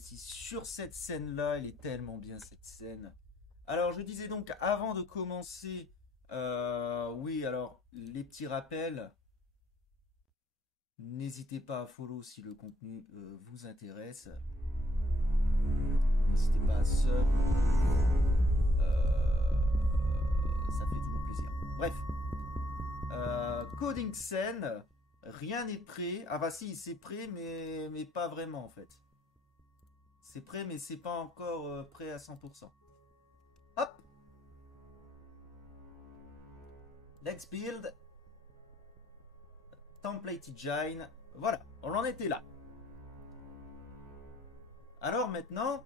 si sur cette scène-là, elle est tellement bien cette scène. Alors, je disais donc, avant de commencer, oui, alors, les petits rappels, n'hésitez pas à follow si le contenu vous intéresse. N'hésitez pas à sub, ça fait toujours plaisir. Bref, coding scène, rien n'est prêt. Ah bah si, c'est prêt, mais pas vraiment en fait. C'est prêt, mais c'est pas encore prêt à 100%. Hop! Let's build. Template engine. Voilà, on en était là. Alors maintenant,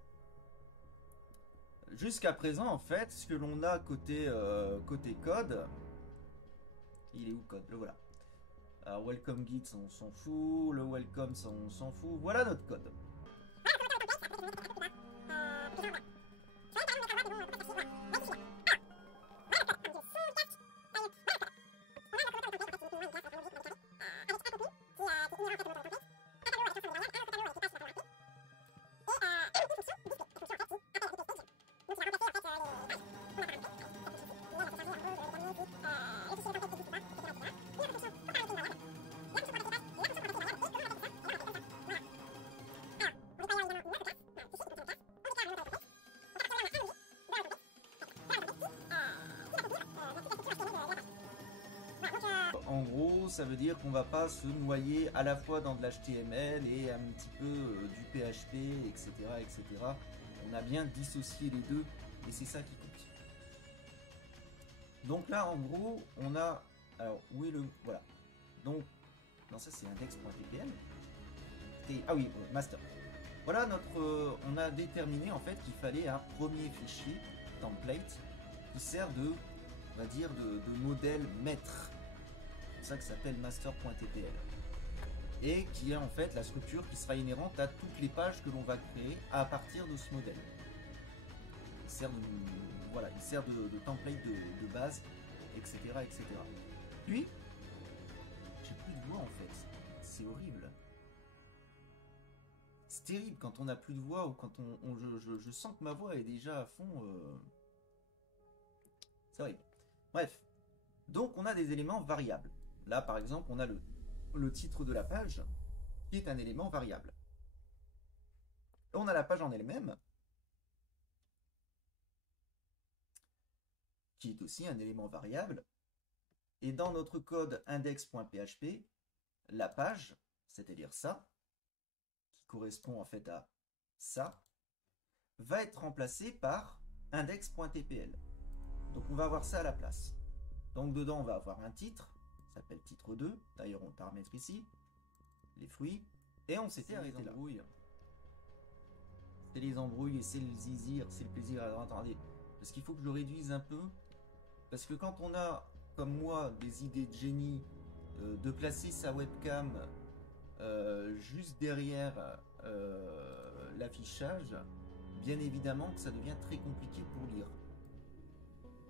jusqu'à présent, en fait, ce que l'on a côté, côté code, il est où code? Le voilà. Alors, welcome git, on s'en fout. Le welcome, ça, on s'en fout. Voilà notre code. En gros, ça veut dire qu'on va pas se noyer à la fois dans de l'HTML et un petit peu du PHP, etc., etc. On a bien dissocié les deux et c'est ça qui compte. Donc là, en gros, on a... Alors, où est le... Voilà. Donc, non, ça c'est index.ppl. Ah oui, master. Voilà notre... on a déterminé en fait qu'il fallait un premier fichier, template, qui sert de, on va dire, de modèle maître. C'est ça que s'appelle master.tpl et qui est en fait la structure qui sera inhérente à toutes les pages que l'on va créer à partir de ce modèle. Il sert de, voilà, il sert de template de base, etc., etc. Puis, j'ai plus de voix en fait. C'est horrible. C'est terrible quand on n'a plus de voix ou quand je sens que ma voix est déjà à fond. C'est horrible. Bref. Donc on a des éléments variables. Là, par exemple, on a le titre de la page, qui est un élément variable. On a la page en elle-même, qui est aussi un élément variable. Et dans notre code index.php, la page, c'est-à-dire ça, qui correspond en fait à ça, va être remplacée par index.tpl. Donc on va avoir ça à la place. Donc dedans, on va avoir un titre, ça s'appelle titre 2, d'ailleurs on paramètre ici, les fruits, et on s'était arrêté là. C'est les embrouilles et c'est le zizir, c'est le plaisir. Alors attendez, parce qu'il faut que je le réduise un peu, parce que quand on a, comme moi, des idées de génie, de placer sa webcam juste derrière l'affichage, bien évidemment que ça devient très compliqué pour lire.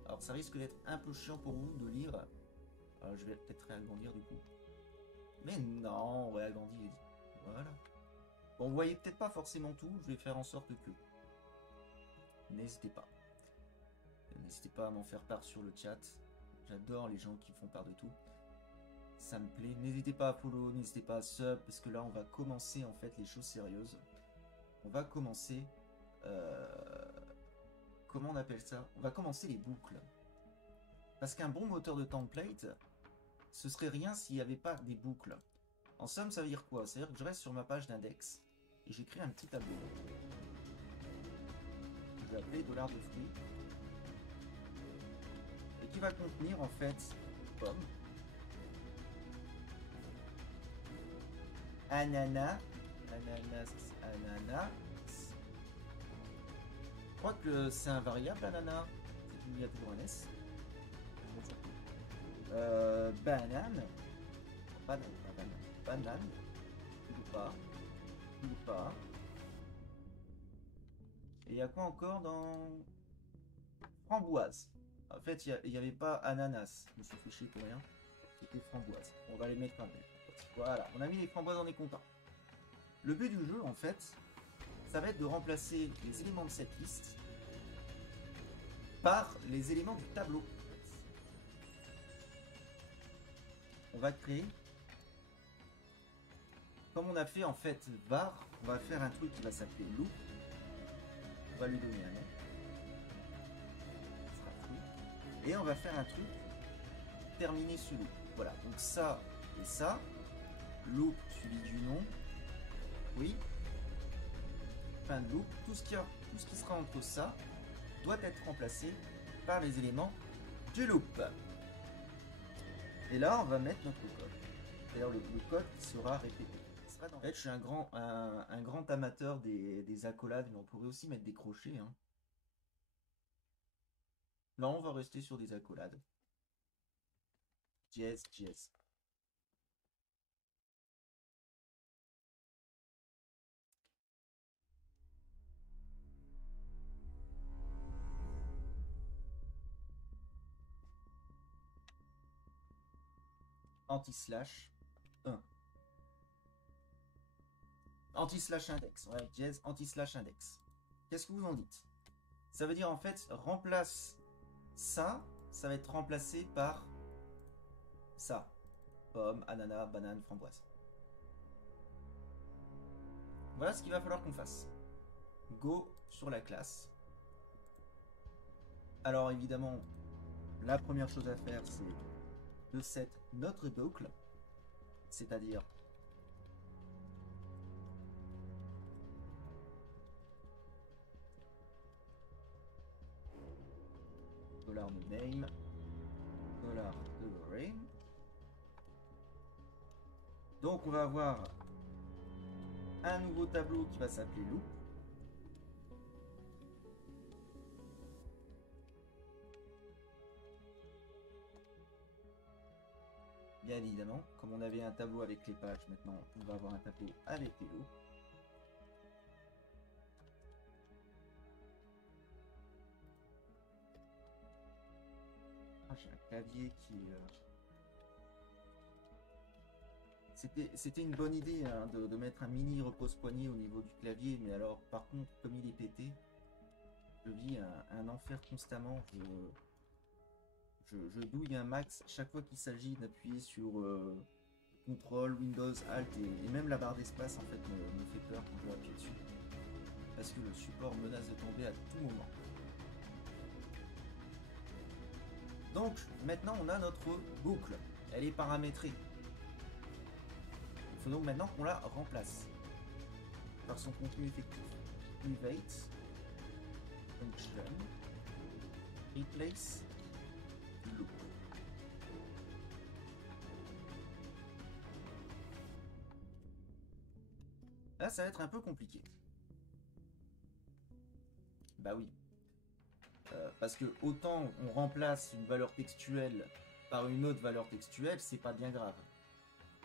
Alors ça risque d'être un peu chiant pour vous de lire. Alors, je vais peut-être réagrandir du coup. Mais non, on réagrandit, j'ai dit. Voilà. Bon, vous voyez peut-être pas forcément tout, je vais faire en sorte que. N'hésitez pas. N'hésitez pas à m'en faire part sur le chat. J'adore les gens qui font part de tout. Ça me plaît. N'hésitez pas à follow, n'hésitez pas à sub, parce que là, on va commencer en fait les choses sérieuses. On va commencer... comment on appelle ça? On va commencer les boucles. Parce qu'un bon moteur de template, ce serait rien s'il n'y avait pas des boucles. En somme, ça veut dire quoi? Ça veut dire que je reste sur ma page d'index et j'écris un petit tableau. Je vais appeler $de fruits. Et qui va contenir en fait pomme, ananas, ananas. Je crois que c'est un variable ananas. Il y a toujours un S. Banane. Banane. Ou pas. Et il y a quoi encore dans framboise? En fait, il n'y avait pas ananas. Je me suis fait chier pour rien. C'était framboise. On va les mettre quand même. Voilà, on a mis les framboises, on est content. Le but du jeu, en fait, ça va être de remplacer les éléments de cette liste par les éléments du tableau. On va créer, comme on a fait en fait var, on va faire un truc qui va s'appeler loop. On va lui donner un nom. Ça sera fruit. Et on va faire un truc terminé sous loop. Voilà, donc ça et ça, loop suivi du nom, oui, fin de loop, tout ce qui sera entre ça doit être remplacé par les éléments du loop. Et là, on va mettre notre code. D'ailleurs, le code sera répété. En fait, je suis un grand amateur des accolades, mais on pourrait aussi mettre des crochets. Hein. Là, on va rester sur des accolades. JS, JS. Anti-slash 1. Anti-slash index. Ouais, JS anti-slash index. Qu'est-ce que vous en dites? Ça veut dire en fait, remplace ça, ça va être remplacé par ça. Pomme, ananas, banane, framboise. Voilà ce qu'il va falloir qu'on fasse. Go sur la classe. Alors évidemment, la première chose à faire, c'est de set notre boucle, c'est-à-dire $name, $delivery. Donc on va avoir un nouveau tableau qui va s'appeler loop. Bien évidemment, comme on avait un tableau avec les pages, maintenant on va avoir un tableau avec les loops. Ah, j'ai un clavier qui... C'était une bonne idée hein, de mettre un mini repose-poignet au niveau du clavier, mais alors par contre, comme il est pété, je vis un enfer constamment. Je douille un max chaque fois qu'il s'agit d'appuyer sur CTRL, Windows, Alt et même la barre d'espace en fait me fait peur quand je appuie dessus. Parce que le support menace de tomber à tout moment. Donc maintenant on a notre boucle. Elle est paramétrée. Il faut donc maintenant qu'on la remplace par son contenu effectif. Private function replace loop. Là, ça va être un peu compliqué. Bah oui. Parce que autant on remplace une valeur textuelle par une autre valeur textuelle, c'est pas bien grave.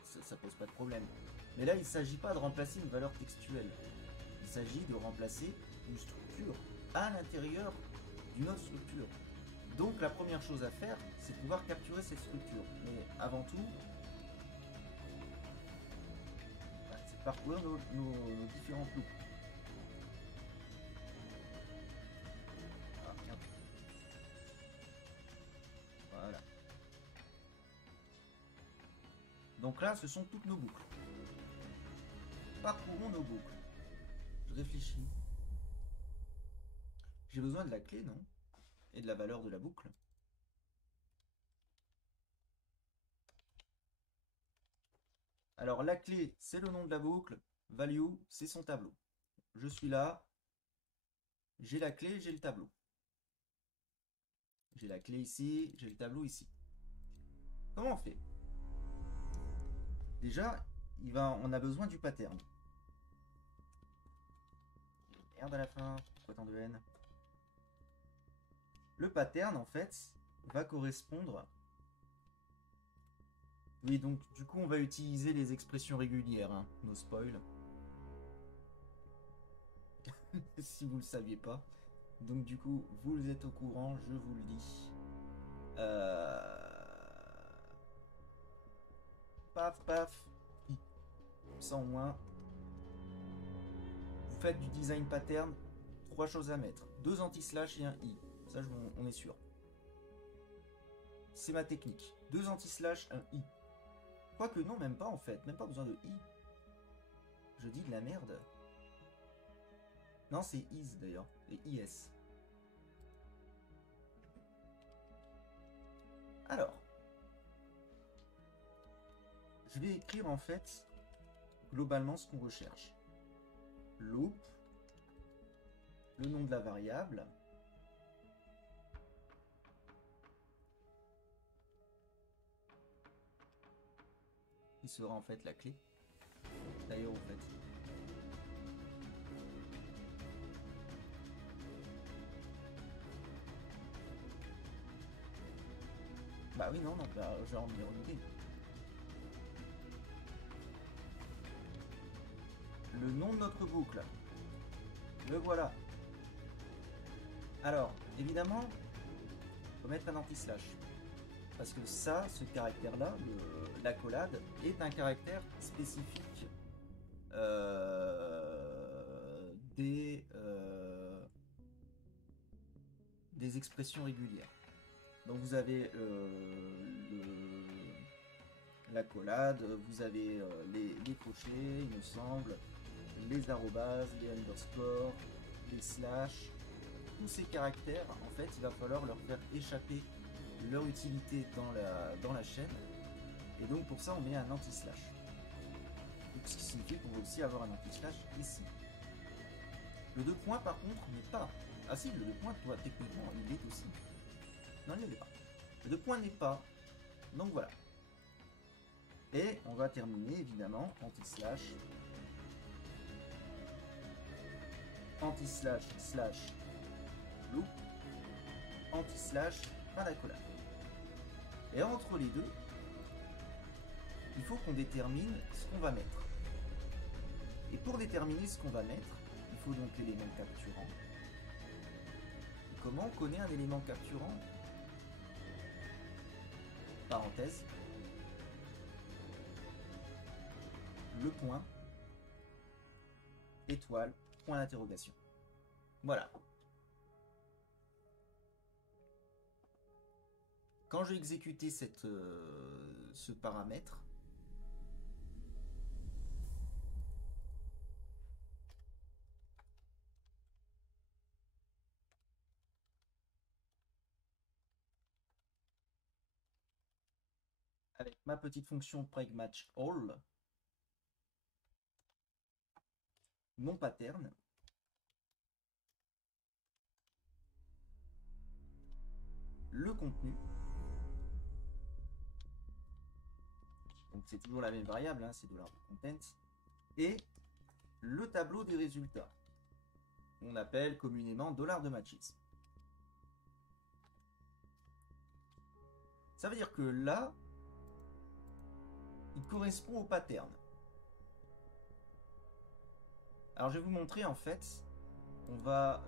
Ça pose pas de problème. Mais là, il ne s'agit pas de remplacer une valeur textuelle. Il s'agit de remplacer une structure à l'intérieur d'une autre structure. Donc la première chose à faire, c'est de pouvoir capturer cette structure. Mais avant tout, c'est de parcourir nos différentes loops. Voilà. Donc là, ce sont toutes nos boucles. Parcourons nos boucles. Je réfléchis. J'ai besoin de la clé, non? Et de la valeur de la boucle. Alors la clé, c'est le nom de la boucle. Value, c'est son tableau. Je suis là. J'ai la clé, j'ai le tableau. J'ai la clé ici, j'ai le tableau ici. Comment on fait? Déjà, on a besoin du pattern. Merde à la fin, pourquoi tant de haine? Le pattern, en fait, va correspondre... Oui, donc du coup, on va utiliser les expressions régulières, hein, no spoil. Si vous ne le saviez pas. Donc du coup, vous êtes au courant, je vous le dis. Paf, paf. Sans moins. faites du design pattern, 3 choses à mettre. 2 anti-slash et un i. Ça, on est sûr. C'est ma technique. 2 anti-slash, un i. Quoique non, même pas en fait. Même pas besoin de i. Je dis de la merde. Non, c'est is d'ailleurs. Et is. Alors. Je vais écrire en fait globalement ce qu'on recherche. Loop. Le nom de la variable. Qui sera en fait la clé. D'ailleurs, en fait. Bah oui, non, bah, j'ai envie de remonter. Le nom de notre boucle. Le voilà. Alors, évidemment, il faut mettre un anti-slash. Parce que ça, ce caractère-là, l'accolade, est un caractère spécifique des expressions régulières. Donc vous avez l'accolade, vous avez les crochets, il me semble, les arrobas, les underscores, les slash. Tous ces caractères, en fait, il va falloir leur faire échapper leur utilité dans la chaîne. Et donc pour ça, on met un anti-slash. Ce qui signifie qu'on va aussi avoir un anti-slash ici. Le 2 points, par contre, n'est pas. Ah si, le 2 points, toi, techniquement, il est aussi. Non, il ne l'est pas. Le 2 points n'est pas. Donc voilà. Et on va terminer, évidemment, anti-slash. Anti-slash, slash, loop. Anti-slash, fin d'accolade. Et entre les deux, il faut qu'on détermine ce qu'on va mettre. Et pour déterminer ce qu'on va mettre, il faut donc l'élément capturant. Et comment on connaît un élément capturant? Parenthèse. Le point. Étoile. Point d'interrogation. Voilà. Quand je vais exécuter ce paramètre, avec ma petite fonction pragMatchAll, mon pattern, le contenu, donc c'est toujours la même variable, hein, c'est $content, et le tableau des résultats, on appelle communément $de_matches. Ça veut dire que là, il correspond au pattern. Alors je vais vous montrer en fait, on va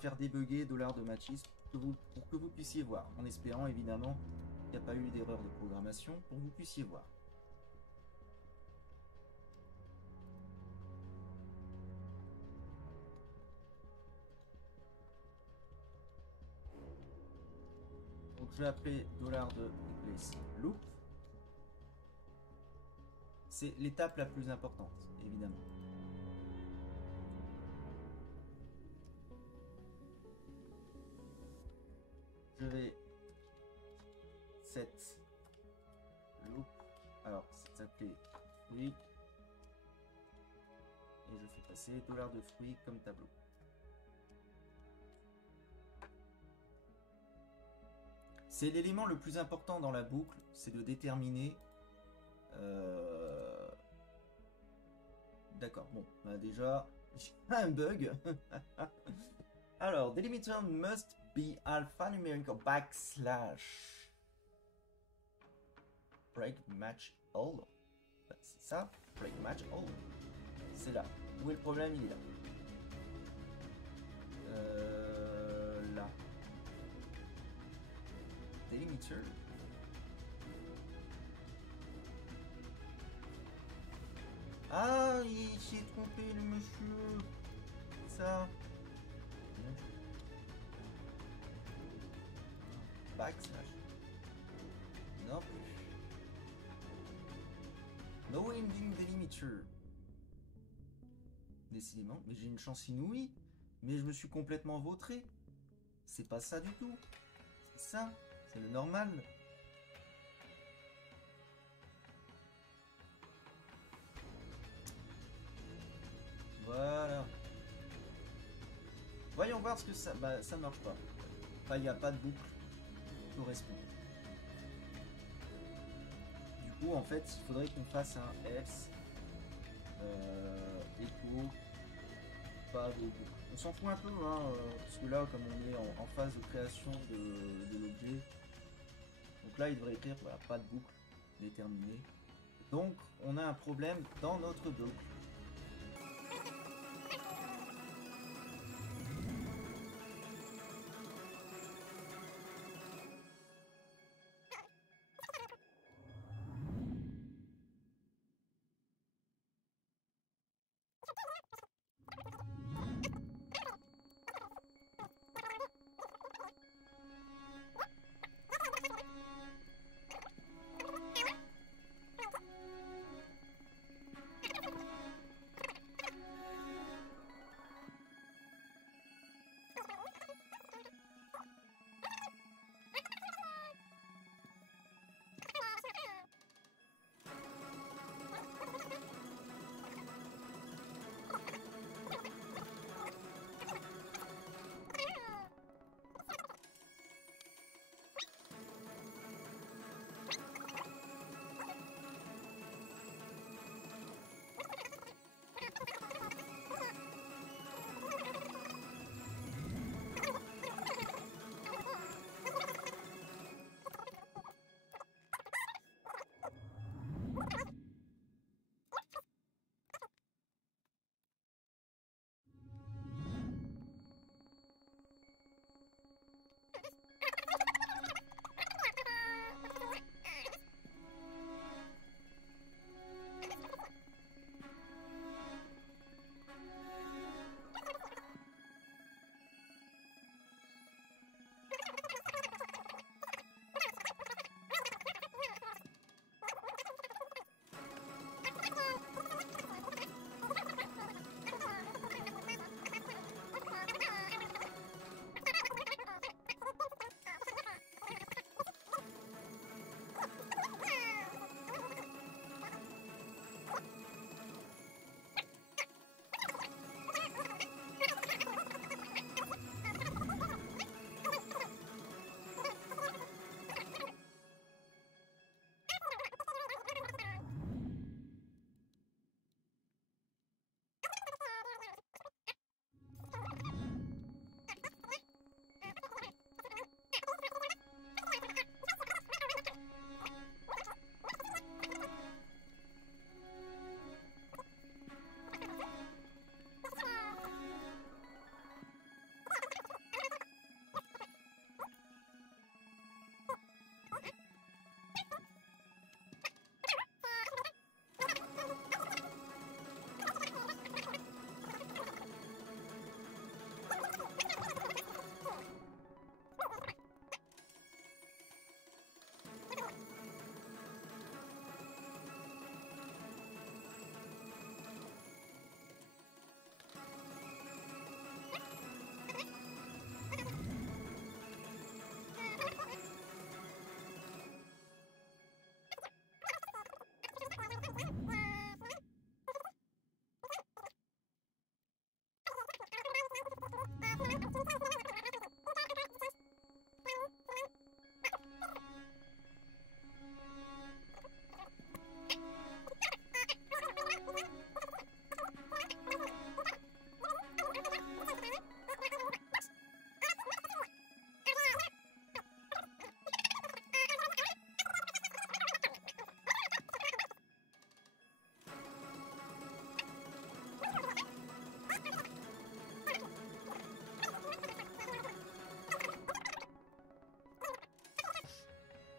faire débugger $matches pour que vous puissiez voir, en espérant évidemment qu'il n'y a pas eu d'erreur de programmation, pour que vous puissiez voir. Donc je vais appeler $replaceLoop. C'est l'étape la plus importante, évidemment. Je vais set loop. Alors, c'est s'appelait fruit. Et je fais passer $de fruit comme tableau. C'est l'élément le plus important dans la boucle, c'est de déterminer. D'accord, bon, bah déjà, j'ai un bug. Alors, delimiter must be alphanumeric backslash break match all. C'est ça, break match all. C'est là. Où est le problème? Il est là. Là. Delimiter. Ah, il s'est trompé le monsieur. Ça. Backslash. Non plus. No ending delimiter. Décidément, mais j'ai une chance inouïe. Mais je me suis complètement vautré. C'est pas ça du tout. C'est ça. C'est le normal. Voilà. Voyons voir ce que ça... Bah, ça marche pas. Enfin, il n'y a pas de boucle qui correspond. Du coup, en fait, il faudrait qu'on fasse un else. Echo. Pas de boucle. On s'en fout un peu, hein, parce que là, comme on est en phase de création de l'objet, donc là, il devrait écrire, voilà, pas de boucle déterminée. Donc, on a un problème dans notre boucle.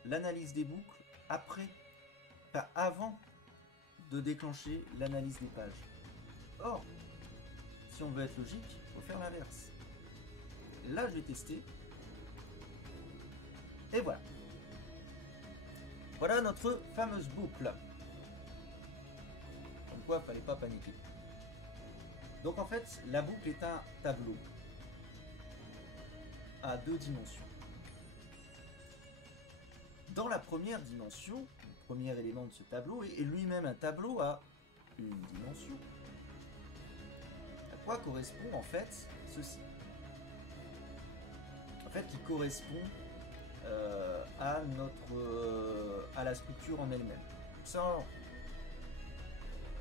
L'analyse des boucles après, enfin avant de déclencher l'analyse des pages. Or, si on veut être logique, il faut faire l'inverse. Là, je vais tester. Et voilà. Voilà notre fameuse boucle. Comme quoi, fallait pas paniquer. Donc en fait, la boucle est un tableau à 2 dimensions. Dans la première dimension, le premier élément de ce tableau est lui-même un tableau à une dimension. À quoi correspond en fait ceci? En fait, qui correspond à à la structure en elle-même. Ça,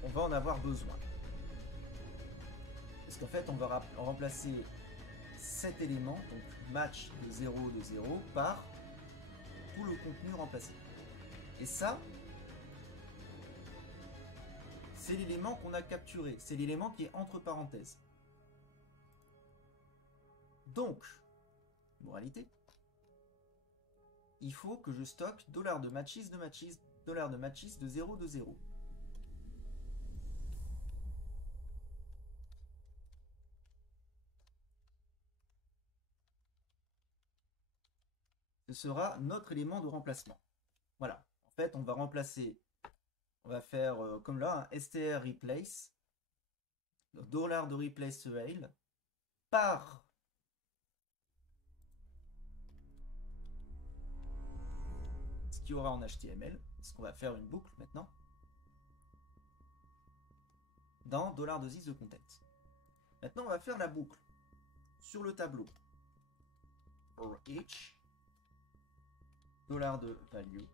on va en avoir besoin. Parce qu'en fait, on va remplacer cet élément, donc match de 0 de 0, par tout le contenu remplacé. Et ça, c'est l'élément qu'on a capturé. C'est l'élément qui est entre parenthèses. Donc, moralité, il faut que je stocke $de matches de matches, $de matches de 0 de 0. Ce sera notre élément de remplacement. Voilà. En fait, on va remplacer, on va faire comme là, un str replace, dollar de replace rail, par ce qu'il y aura en HTML, parce qu'on va faire une boucle maintenant, dans dollar de this de content. Maintenant, on va faire la boucle sur le tableau. For each dollar de value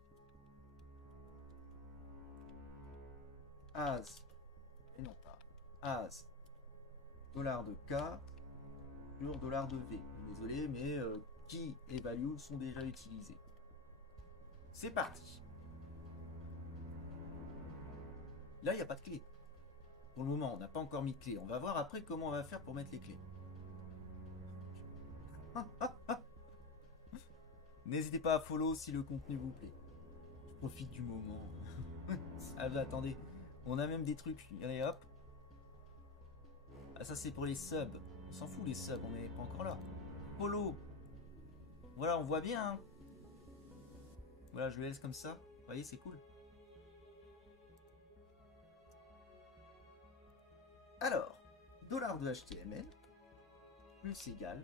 as, et non pas, as dollar de K sur dollar de V. Désolé, mais key et value sont déjà utilisés. C'est parti. Là, il n'y a pas de clé. Pour le moment, on n'a pas encore mis de clé. On va voir après comment on va faire pour mettre les clés. N'hésitez pas à follow si le contenu vous plaît. Je profite du moment. Ah, attendez, on a même des trucs. Allez hop. Ah, ça c'est pour les subs. On s'en fout les subs, on n'est pas encore là. Follow. Voilà, on voit bien. Hein. Voilà, je le laisse comme ça. Vous voyez, c'est cool. Alors, dollar de HTML plus égal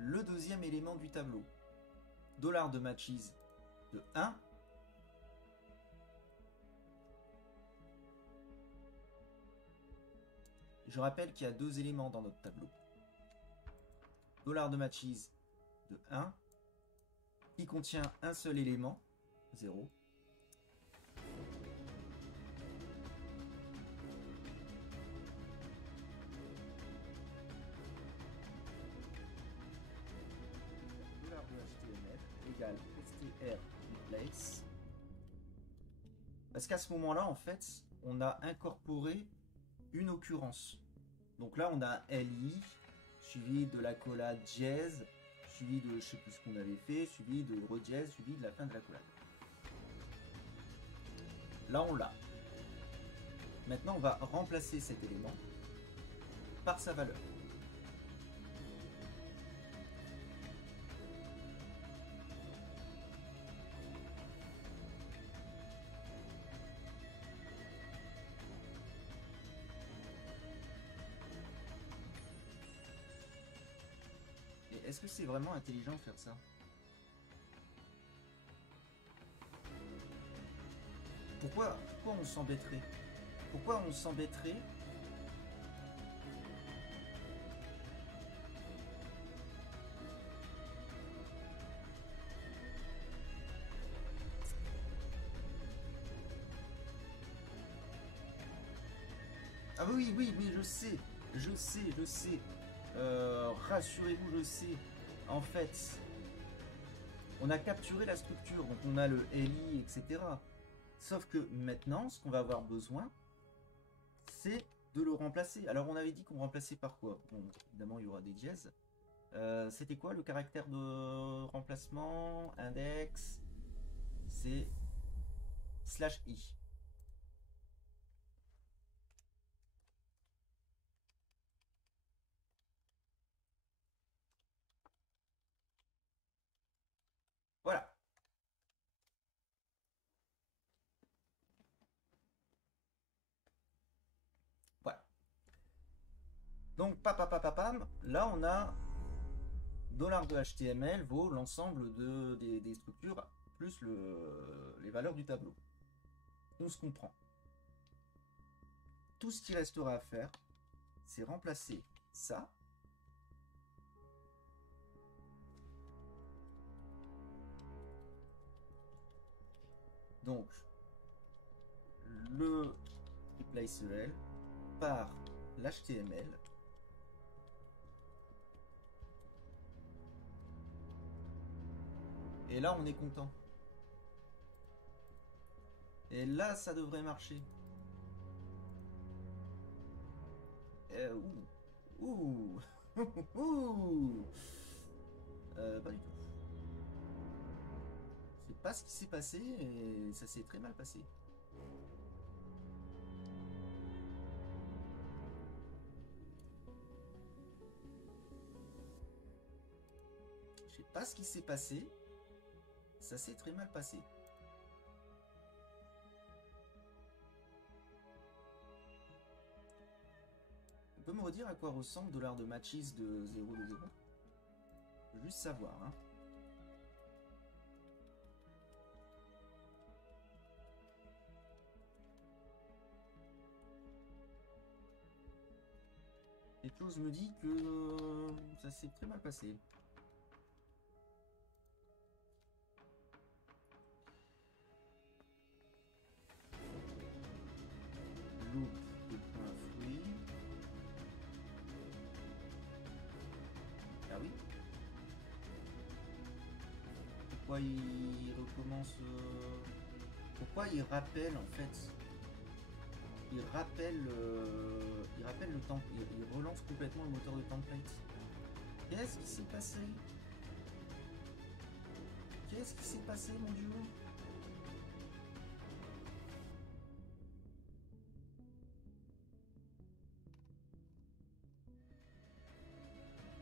le deuxième élément du tableau. Dollar de matches de 1 Je rappelle qu'il y a deux éléments dans notre tableau. Dollar de matches de 1 qui contient un seul élément, 0. Dollar de HTML égale str replace. Parce qu'à ce moment-là, en fait, on a incorporé une occurrence. Donc là, on a un li suivi de la collade dièse, suivi de je sais plus ce qu'on avait fait, suivi de redièse, suivi de la fin de la collade. Là, on l'a. Maintenant, on va remplacer cet élément par sa valeur. Et est-ce que c'est vraiment intelligent de faire ça? Pourquoi on s'embêterait? Pourquoi on s'embêterait? Ah oui, oui, mais je sais. Rassurez-vous, je sais. En fait, on a capturé la structure, donc on a le li, etc. Sauf que maintenant, ce qu'on va avoir besoin, c'est de le remplacer. Alors, on avait dit qu'on remplaçait par quoi? Bon, évidemment, il y aura des dièses. C'était quoi le caractère de remplacement? Index. C'est /i. Voilà. Voilà. Donc, papapapapam, là on a $de HTML vaut l'ensemble des structures plus les valeurs du tableau. On se comprend. Tout ce qui restera à faire, c'est remplacer ça donc le replaceable par l'HTML et là on est content. Et là ça devrait marcher. Ouh. Pas du tout. C'est pas ce qui s'est passé et ça s'est très mal passé. Je sais pas ce qui s'est passé. Ça s'est très mal passé. On peut me redire à quoi ressemble $ de matches de 0 de 0? Je veux juste savoir, hein. Quelque chose me dit que ça s'est très mal passé. Loop de point fruit. Ah oui. Pourquoi il recommence Pourquoi il rappelle en fait il rappelle le temps, il relance complètement le moteur de template. Qu'est-ce qui s'est passé? Qu'est-ce qui s'est passé, mon dieu?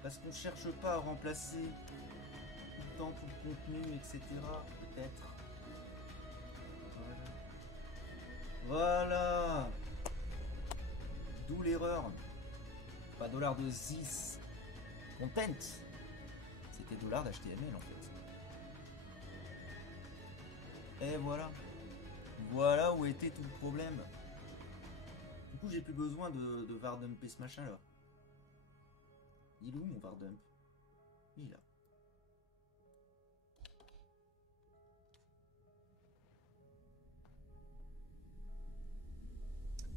Parce qu'on cherche pas à remplacer tout le temps tout le contenu, etc. Peut-être. Voilà. D'où l'erreur. Pas $ de this content. C'était $ d'HTML en fait. Et voilà. Voilà où était tout le problème. Du coup, j'ai plus besoin de vardumper ce machin là. Il est où mon vardump? Il est là.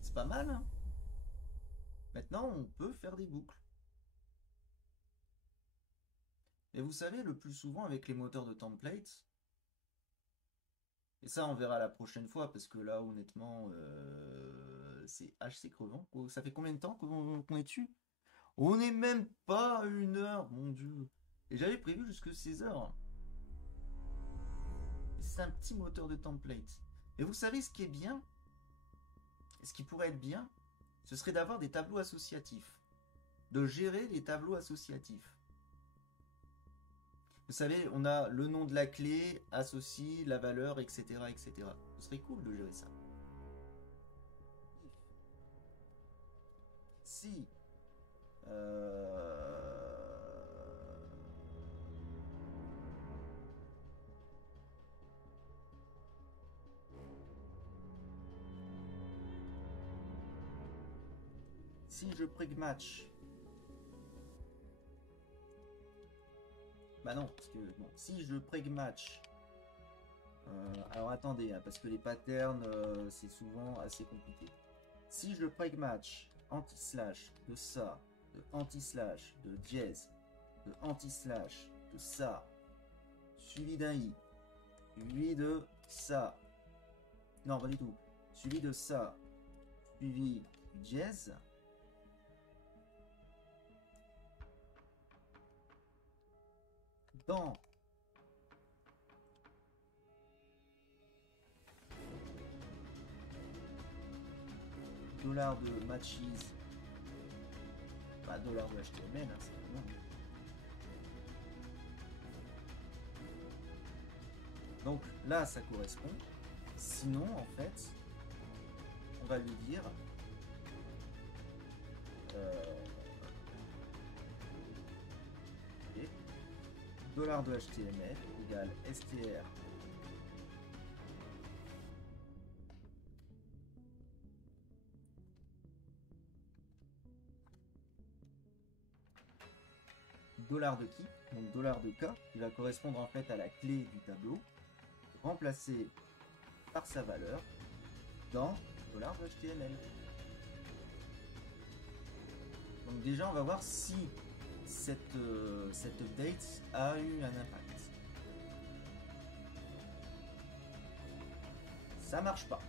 C'est pas mal, hein? Maintenant, on peut faire des boucles. Et vous savez, le plus souvent avec les moteurs de templates, et ça on verra la prochaine fois, parce que là, honnêtement, c'est assez crevant. Oh, ça fait combien de temps qu'on est dessus? On n'est même pas à 1 heure, mon dieu. Et j'avais prévu jusque 16 heures. C'est un petit moteur de template. Et vous savez ce qui est bien? Ce qui pourrait être bien, ce serait d'avoir des tableaux associatifs. De gérer les tableaux associatifs. Vous savez, on a le nom de la clé, associe la valeur, etc., etc. Ce serait cool de gérer ça. Si si je pragmatch, bah non, parce que bon, si je pragmatch, alors attendez, hein, parce que les patterns, c'est souvent assez compliqué. Si je pragmatch anti-slash de ça, de anti-slash de dièse, de anti-slash de ça, suivi d'un i, suivi de ça, non pas du tout, suivi de ça, suivi du dièse, dans Dollar de matches. Pas dollar de HTML, hein, c'est bon. Donc là, ça correspond. Sinon, en fait, on va lui dire okay, dollar de HTML égale str dollar de qui, donc dollar de k, qui va correspondre en fait à la clé du tableau, remplacé par sa valeur dans dollar de HTML. Donc déjà, on va voir si cette update a eu un impact. Ça marche pas.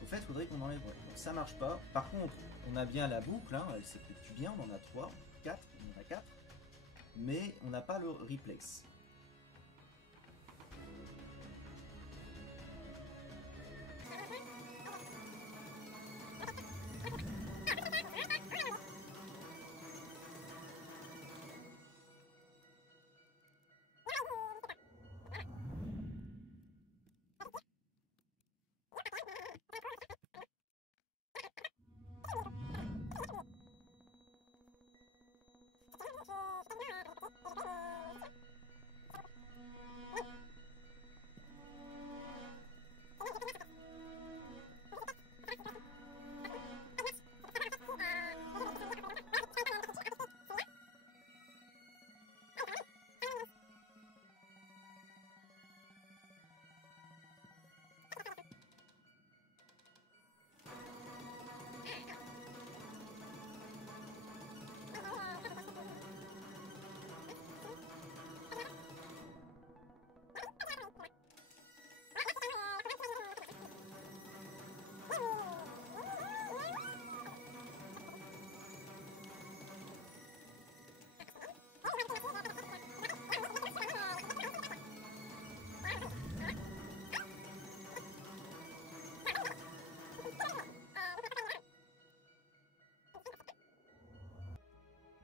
Au fait, il faudrait qu'on enlève. Ouais. Donc ça marche pas. Par contre, on a bien la boucle, hein, elle s'effectue bien, on en a 3, 4, on en a 4, mais on n'a pas le replace.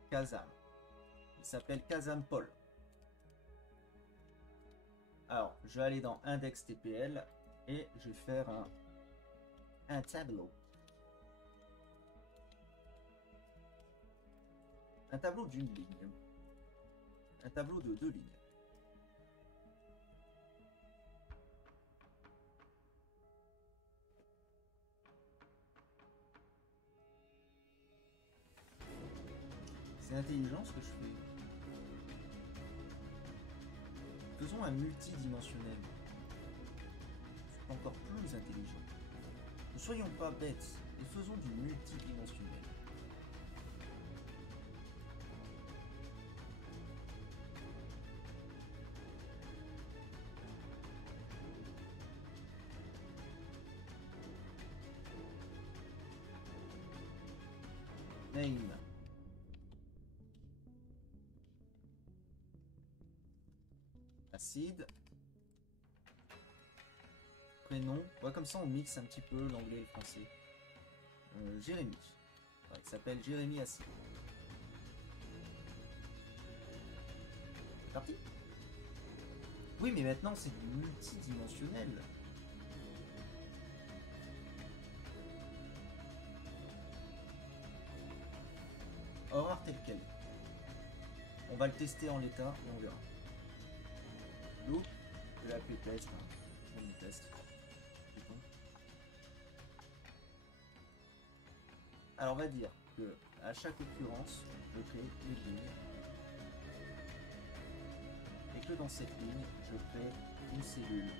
Kazam. Il s'appelle Kazam Paul. Alors, je vais aller dans index TPL et je vais faire un tableau. Un tableau d'une ligne. Un tableau de 2 lignes. C'est intelligent ce que je fais. Faisons un multidimensionnel. C'est encore plus intelligent. Ne soyons pas bêtes et faisons du multidimensionnel. Name. Acide. Prénom. Ouais, comme ça on mixe un petit peu l'anglais et le français. Jérémy. Ouais, il s'appelle Jérémy Acide. C'est parti. Oui, mais maintenant c'est du multidimensionnel. Horreur tel quel. On va le tester en l'état et on verra. Loop, je vais l'appeler test. Hein. On test. Alors on va dire que à chaque occurrence, je crée une ligne. Et que dans cette ligne, je crée une cellule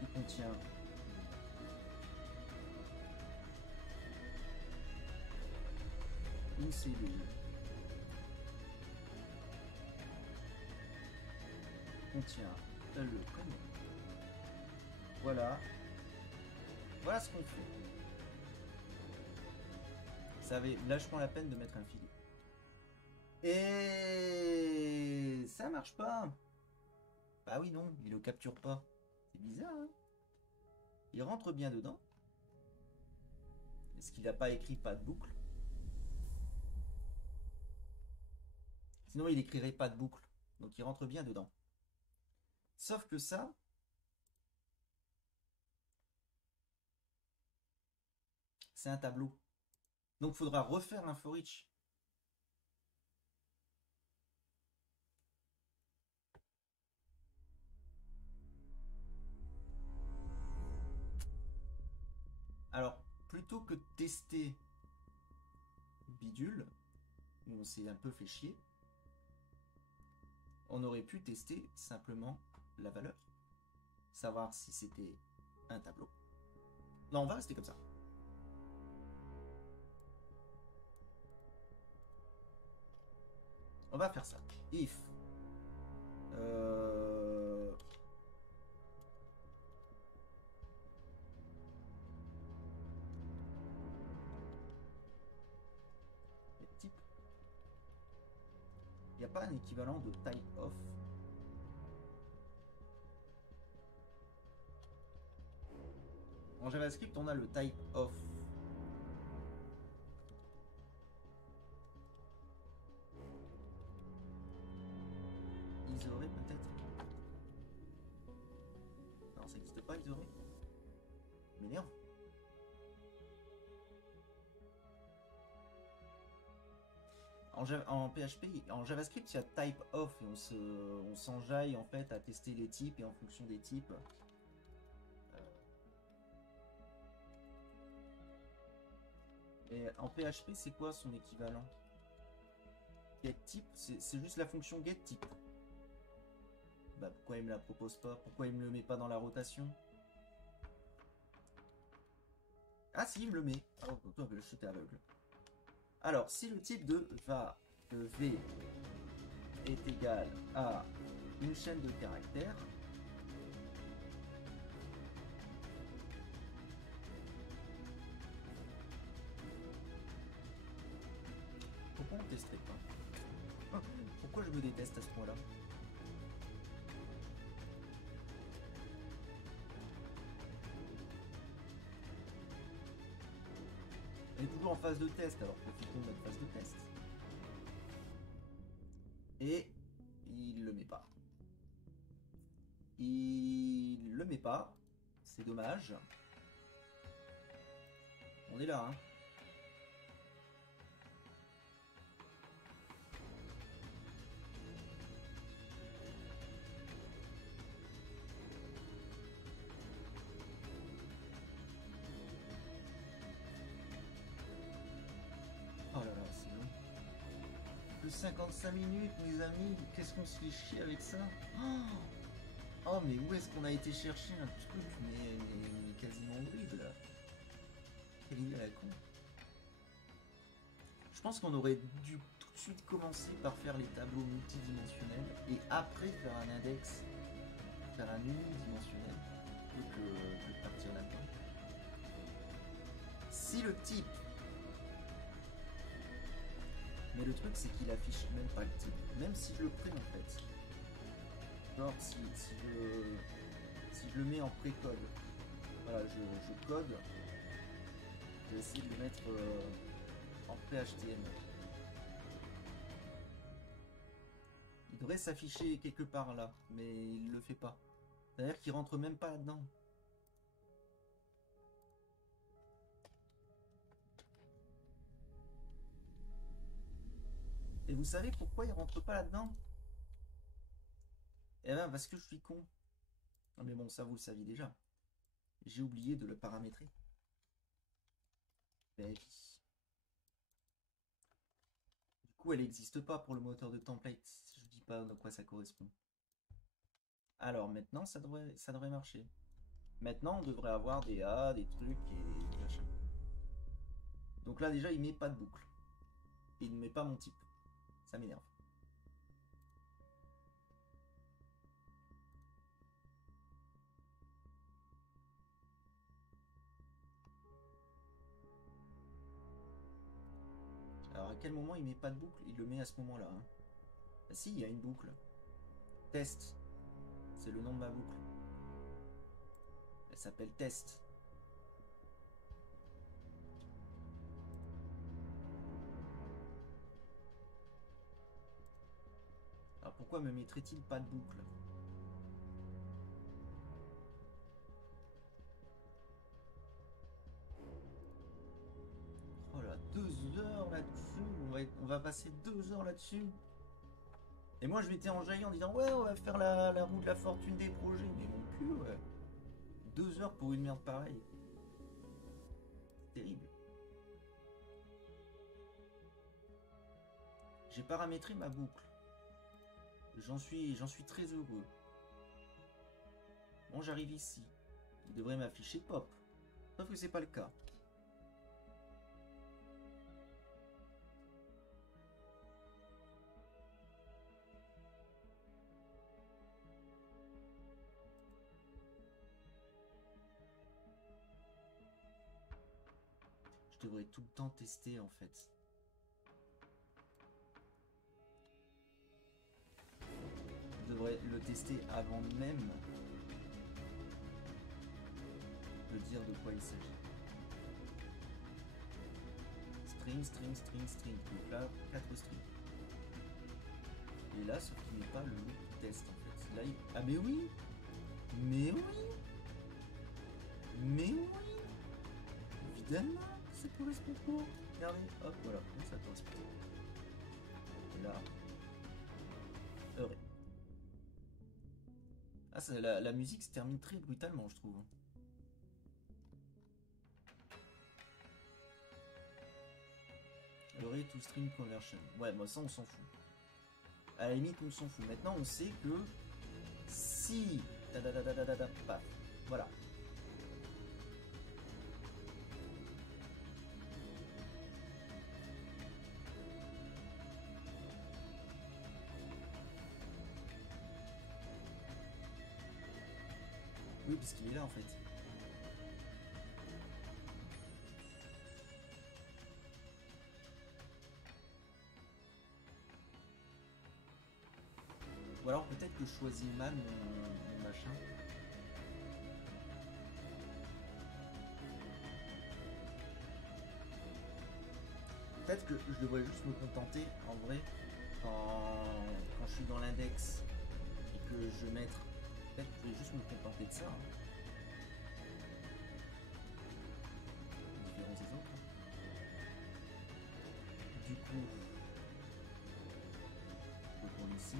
qui contient une cellule contient le prénom. Voilà. Voilà ce qu'on fait. Ça avait vachement la peine de mettre un filet. Et ça marche pas. Bah oui, non, il le capture pas. C'est bizarre, hein. Il rentre bien dedans. Est-ce qu'il n'a pas écrit pas de boucle? Sinon, il écrirait pas de boucle. Donc, il rentre bien dedans. Sauf que ça, c'est un tableau. Donc, il faudra refaire un for each. Alors, plutôt que de tester bidule, où on s'est un peu fait chier, on aurait pu tester simplement la valeur. Savoir si c'était un tableau. Non, on va rester comme ça. On va faire ça. If. Type. Il n'y a pas un équivalent de type of. En JavaScript, on a le type of. Isoré peut-être. Non, ça n'existe pas, isoré. M'énerve. En PHP, en JavaScript, il y a type of et on s'enjaille en fait à tester les types et en fonction des types. Et en PHP, c'est quoi son équivalent? GetType, c'est juste la fonction getType. Bah pourquoi il me la propose pas? Pourquoi il me le met pas dans la rotation? Ah si, il me le met. Oh, toi, je suis aveugle. Alors, si le type de V est égal à une chaîne de caractères, pourquoi on testerait pas? Pourquoi je me déteste à ce point-là? On est toujours en phase de test, alors profitons de notre phase de test. Et il le met pas. Il le met pas. C'est dommage. On est là, hein. Oh là là, c'est long. Plus 55 minutes, mes amis. Qu'est-ce qu'on se fait chier avec ça? Oh, mais où est-ce qu'on a été chercher un truc mais quasiment horrible? Quelle idée à la con. Je pense qu'on aurait dû tout de suite commencer par faire les tableaux multidimensionnels et après faire un index, faire un unidimensionnel plutôt que de partir là-dedans. Si le type... Mais le truc c'est qu'il affiche même pas le type, même si je le prends en fait. Genre si je le mets en pré-code, voilà, je code, je vais essayer de le mettre en pré-HTML. Il devrait s'afficher quelque part là, mais il le fait pas. C'est-à-dire qu'il rentre même pas là-dedans. Et vous savez pourquoi il rentre pas là-dedans? Eh ben parce que je suis con. Non mais bon, ça vous le saviez déjà. J'ai oublié de le paramétrer. Ben, du coup, elle n'existe pas pour le moteur de template. Je dis pas de quoi ça correspond. Alors maintenant, ça devrait marcher. Maintenant, on devrait avoir des A, des trucs et des machins. Donc là, déjà, il met pas de boucle. Et il ne met pas mon type. Ça m'énerve. Alors à quel moment il met pas de boucle? Il le met à ce moment-là. Hein. Ah, si, il y a une boucle. Test. C'est le nom de ma boucle. s'appelle test. Alors pourquoi me mettrait-il pas de boucle? Oh là, 2 heures là-dessus. On va passer 2 heures là-dessus. Et moi, je m'étais enjaillé en disant, ouais, on va faire la roue de la fortune des projets. Mais mon cul, ouais. 2 heures pour une merde pareille. Terrible. J'ai paramétré ma boucle. J'en suis très heureux. Bon, j'arrive ici. Il devrait m'afficher pop. Sauf que c'est pas le cas. Je devrais tout le temps tester en fait. Je devrais le tester avant même de dire de quoi il s'agit. String, string, string, string. Donc là, 4 strings. Et là, sauf qu'il n'est pas le test en fait. Là, il... Ah mais oui. Mais oui. Mais oui. Évidemment, ça correspond pas. Regardez, hop, voilà, ça correspond. Et là, heureux. Ah, la musique se termine très brutalement, je trouve. Array to string conversion. Ouais, moi ça on s'en fout. À la limite, on s'en fout. Maintenant, on sait que si... Paf. Voilà. Oui, puisqu'il est là en fait. Ou alors peut-être que je choisis mal mon machin. Peut-être que je devrais juste me contenter en vrai quand je suis dans l'index et que je vais mettre. Peut-être que je vais juste me contenter de ça. Différents des autres. Du coup, je retourne ici.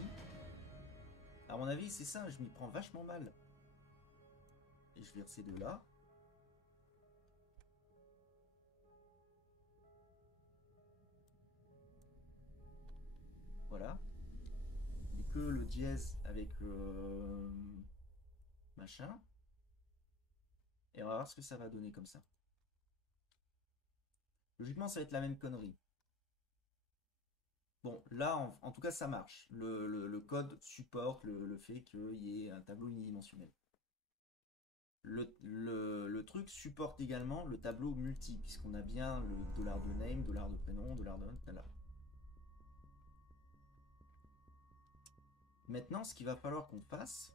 À mon avis, c'est ça, je m'y prends vachement mal. Et je vire ces deux-là. Voilà. Et que le dièse avec machin. Et on va voir ce que ça va donner comme ça. Logiquement, ça va être la même connerie. Bon, là, en tout cas, ça marche. Le code supporte le fait qu'il y ait un tableau unidimensionnel. Le truc supporte également le tableau multi, puisqu'on a bien le dollar de name, dollar de prénom, dollar de... Là. Maintenant, ce qu'il va falloir qu'on fasse...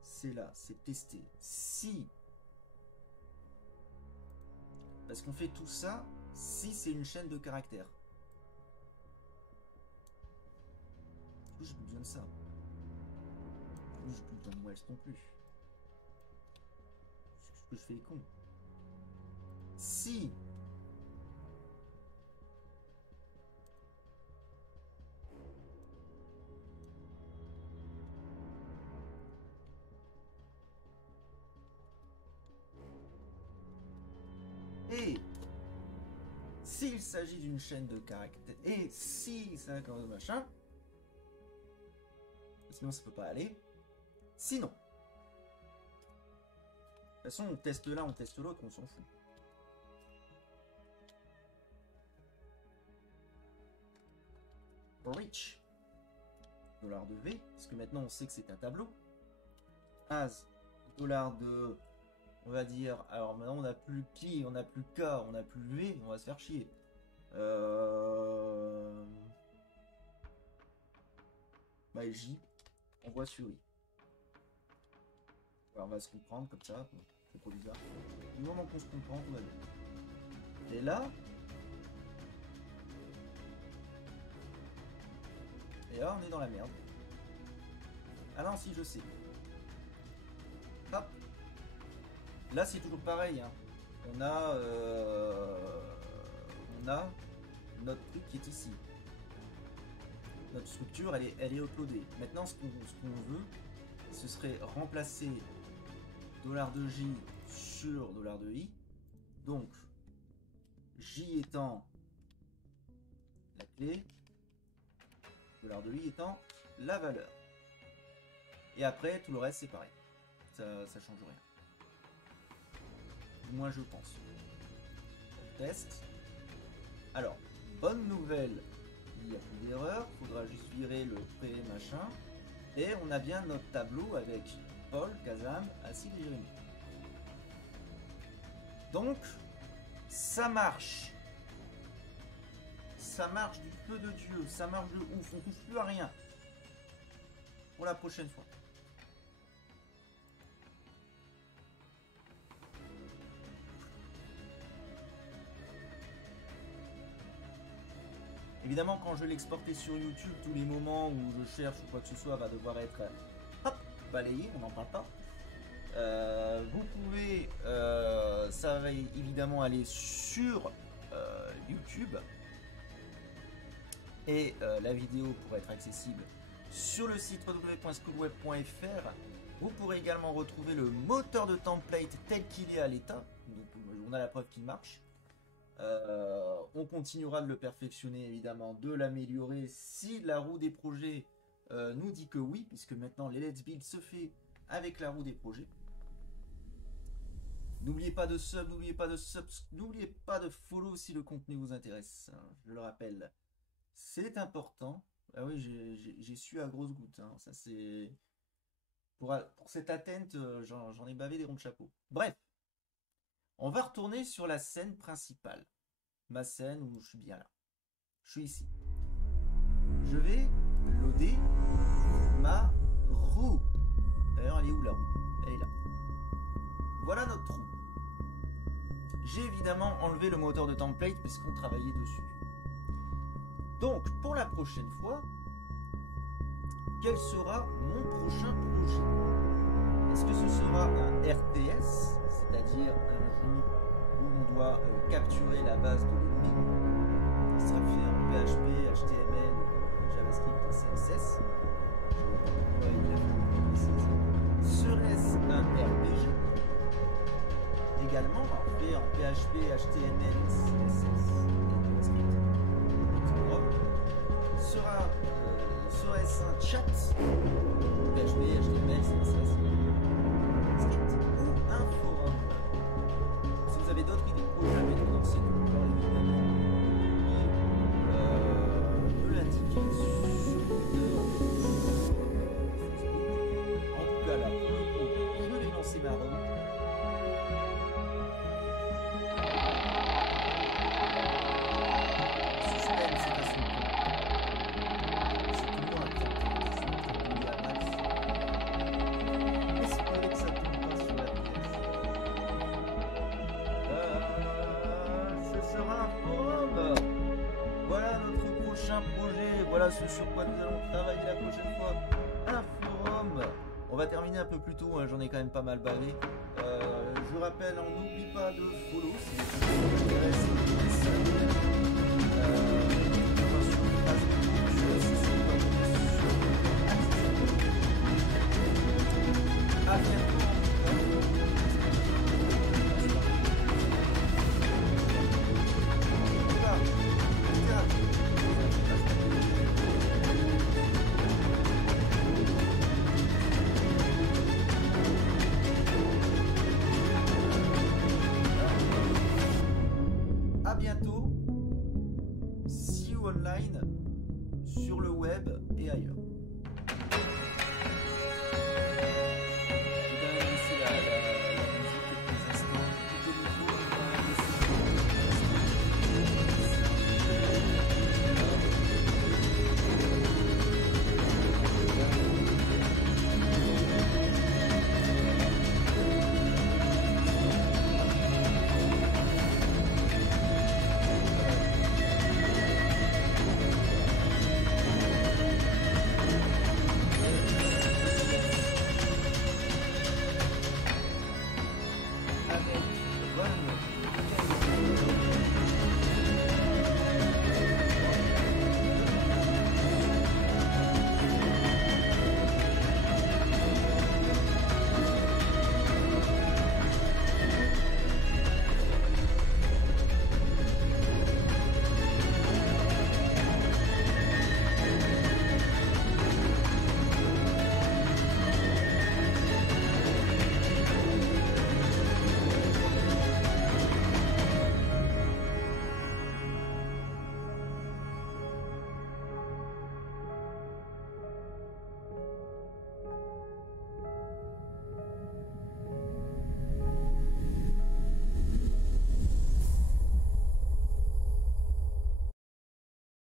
c'est là, c'est tester. Si... Parce qu'on fait tout ça, si c'est une chaîne de caractères. Du coup, j'ai plus besoin de ça. Du coup, j'ai plus besoin de Wells non plus. Ce que je fais est con. Si... Et s'il s'agit d'une chaîne de caractères, et si c'est un de machin, sinon ça peut pas aller. Sinon, de toute façon, on teste l'un, on teste l'autre, on s'en fout. Reach dollar de V, parce que maintenant on sait que c'est un tableau. As dollar de On va dire, alors maintenant on n'a plus qui, on n'a plus K, on n'a plus V, on va se faire chier. Bah J, on voit sur I. Alors, on va se comprendre comme ça, c'est pas bizarre. Du moment qu'on se comprend, tout va bien. Et là, on est dans la merde. Ah non, si, je sais. Hop. Là, c'est toujours pareil. Hein. On a notre truc qui est ici. Notre structure, elle est uploadée. Maintenant, ce qu'on veut, ce serait remplacer $de J sur $de I. Donc, J étant la clé, $de I étant la valeur. Et après, tout le reste, c'est pareil. Ça change rien. Du moins, je pense. On teste. Alors, bonne nouvelle, il n'y a plus d'erreur. Il faudra juste virer le pré-machin. Et on a bien notre tableau avec Paul, Kazam, Acid et Jérémy. Donc, ça marche. Ça marche du feu de Dieu. Ça marche de ouf. On touche plus à rien. Pour la prochaine fois. Évidemment, quand je vais l'exporter sur YouTube, tous les moments où je cherche ou quoi que ce soit va devoir être hop, balayé, on n'en parle pas. Vous pouvez, ça va évidemment aller sur YouTube et la vidéo pourra être accessible sur le site www.schoolweb.fr. Vous pourrez également retrouver le moteur de template tel qu'il est à l'état. Donc, on a la preuve qu'il marche. On continuera de le perfectionner, évidemment, de l'améliorer si la roue des projets nous dit que oui, puisque maintenant les Let's Build se fait avec la roue des projets. N'oubliez pas de sub, n'oubliez pas de subs, n'oubliez pas de follow si le contenu vous intéresse. Je le rappelle, c'est important. Ah oui, j'ai su à grosses gouttes. Hein. Ça c'est pour cette atteinte, j'en ai bavé des ronds de chapeau. Bref. On va retourner sur la scène principale. Ma scène où je suis bien là. Je suis ici. Je vais loader ma roue. D'ailleurs, elle est où la roue? Elle est là. Voilà notre roue. J'ai évidemment enlevé le moteur de template puisqu'on travaillait dessus. Donc, pour la prochaine fois, quel sera mon prochain projet? Est-ce que ce sera un RTS, c'est-à-dire un jeu où on doit capturer la base de l'ennemi, qui sera fait en PHP, HTML, JavaScript et CSS? Je ne vois pas pourquoi il a fallu préciser. Serait-ce un RPG? Également fait en PHP, HTML, CSS et JavaScript. Serait-ce un chat? PHP, HTML, CSS, script ou un forum? Si vous avez d'autres idées de projets à mettre dans cette vidéo, évidemment, de l'indiquer sur Facebook. En tout cas, là, pour le coup, je vais lancer ma roue. Suspense, c'est à son tour. C'est toujours un petit peu à max. Espérez que ça tombe pas sur la pièce. Ce sera un forum. Voilà notre prochain projet. Voilà ce sur quoi nous allons travailler la prochaine fois. Un forum. On va terminer un peu plus tôt, hein, j'en ai quand même pas mal bavé. Je rappelle, on n'oublie pas de follow si vous intéresse. À bientôt. À bientôt. See you online sur le web et ailleurs.